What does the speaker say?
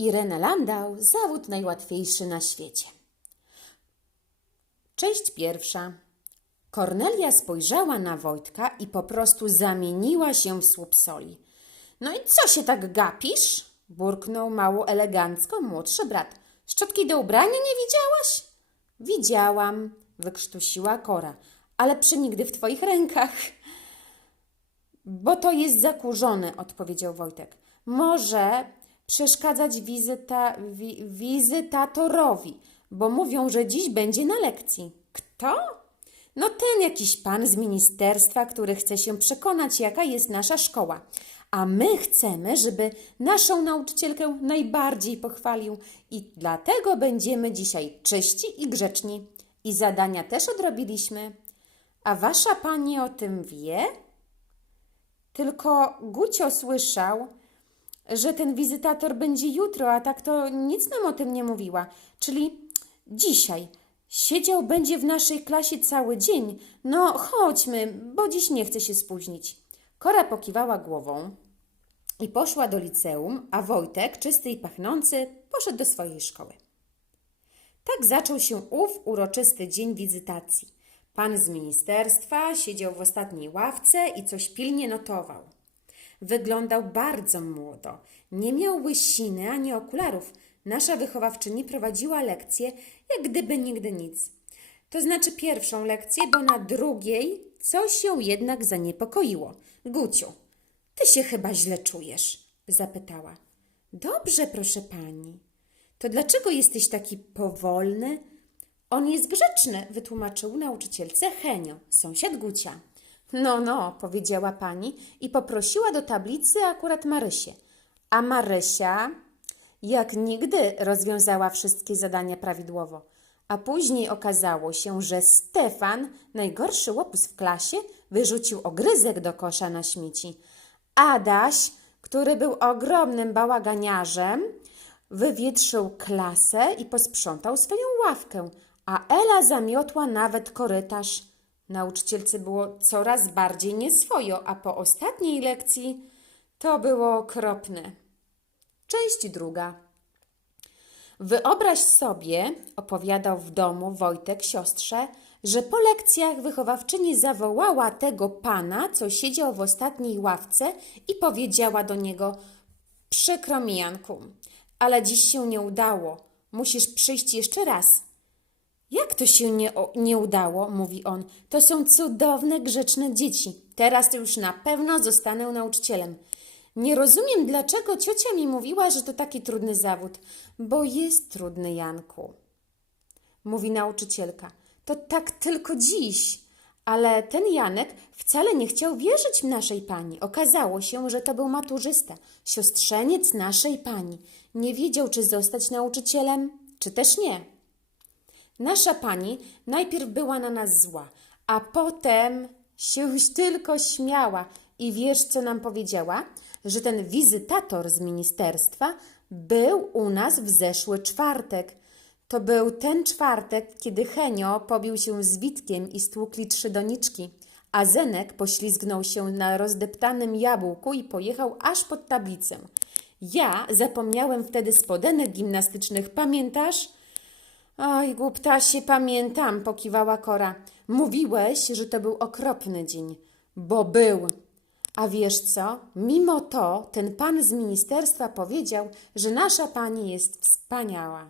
Irena Landau, zawód najłatwiejszy na świecie. Część pierwsza. Kornelia spojrzała na Wojtka i po prostu zamieniła się w słup soli. No i co się tak gapisz? burknął mało elegancko młodszy brat. Szczotki do ubrania nie widziałaś? Widziałam, wykrztusiła Kora, ale przenigdy w twoich rękach. Bo to jest zakurzone, odpowiedział Wojtek. Może przeszkadzać wizyta, wi, wizytatorowi, bo mówią, że dziś będzie na lekcji. Kto? No ten jakiś pan z ministerstwa, który chce się przekonać, jaka jest nasza szkoła. A my chcemy, żeby naszą nauczycielkę najbardziej pochwalił i dlatego będziemy dzisiaj czyści i grzeczni. I zadania też odrobiliśmy. A wasza pani o tym wie? Tylko Gucio słyszał, że ten wizytator będzie jutro, a tak to nic nam o tym nie mówiła. Czyli dzisiaj. Siedział będzie w naszej klasie cały dzień. No, chodźmy, bo dziś nie chce się spóźnić. Kora pokiwała głową i poszła do liceum, a Wojtek, czysty i pachnący, poszedł do swojej szkoły. Tak zaczął się ów uroczysty dzień wizytacji. Pan z ministerstwa siedział w ostatniej ławce i coś pilnie notował. Wyglądał bardzo młodo. Nie miał łysiny ani okularów. Nasza wychowawczyni prowadziła lekcję, jak gdyby nigdy nic. To znaczy pierwszą lekcję, bo na drugiej coś ją jednak zaniepokoiło. Guciu, ty się chyba źle czujesz? zapytała. Dobrze, proszę pani. To dlaczego jesteś taki powolny? On jest grzeczny, wytłumaczył nauczycielce Henio, sąsiad Gucia. No, no, powiedziała pani i poprosiła do tablicy akurat Marysię. A Marysia, jak nigdy, rozwiązała wszystkie zadania prawidłowo. A później okazało się, że Stefan, najgorszy łopus w klasie, wyrzucił ogryzek do kosza na śmieci. Adaś, który był ogromnym bałaganiarzem, wywietrzył klasę i posprzątał swoją ławkę, a Ela zamiotła nawet korytarz. Nauczycielce było coraz bardziej nieswojo, a po ostatniej lekcji to było okropne. Część druga. Wyobraź sobie, opowiadał w domu Wojtek siostrze, że po lekcjach wychowawczyni zawołała tego pana, co siedział w ostatniej ławce i powiedziała do niego: Przykro mi, Janku, ale dziś się nie udało. Musisz przyjść jeszcze raz. Jak to się nie, o- nie udało? mówi on. To są cudowne, grzeczne dzieci. Teraz już na pewno zostanę nauczycielem. Nie rozumiem, dlaczego ciocia mi mówiła, że to taki trudny zawód. Bo jest trudny, Janku mówi nauczycielka. To tak tylko dziś. Ale ten Janek wcale nie chciał wierzyć naszej pani. Okazało się, że to był maturzysta, siostrzeniec naszej pani. Nie wiedział, czy zostać nauczycielem, czy też nie. Nasza pani najpierw była na nas zła, a potem się już tylko śmiała. I wiesz, co nam powiedziała? Że ten wizytator z ministerstwa był u nas w zeszły czwartek. To był ten czwartek, kiedy Henio pobił się z Witkiem i stłukli trzy doniczki, a Zenek poślizgnął się na rozdeptanym jabłku i pojechał aż pod tablicę. Ja zapomniałem wtedy spodenek gimnastycznych, pamiętasz? Oj, głuptasie, pamiętam, pokiwała Kora. Mówiłeś, że to był okropny dzień, bo był. A wiesz co? Mimo to ten pan z ministerstwa powiedział, że nasza pani jest wspaniała.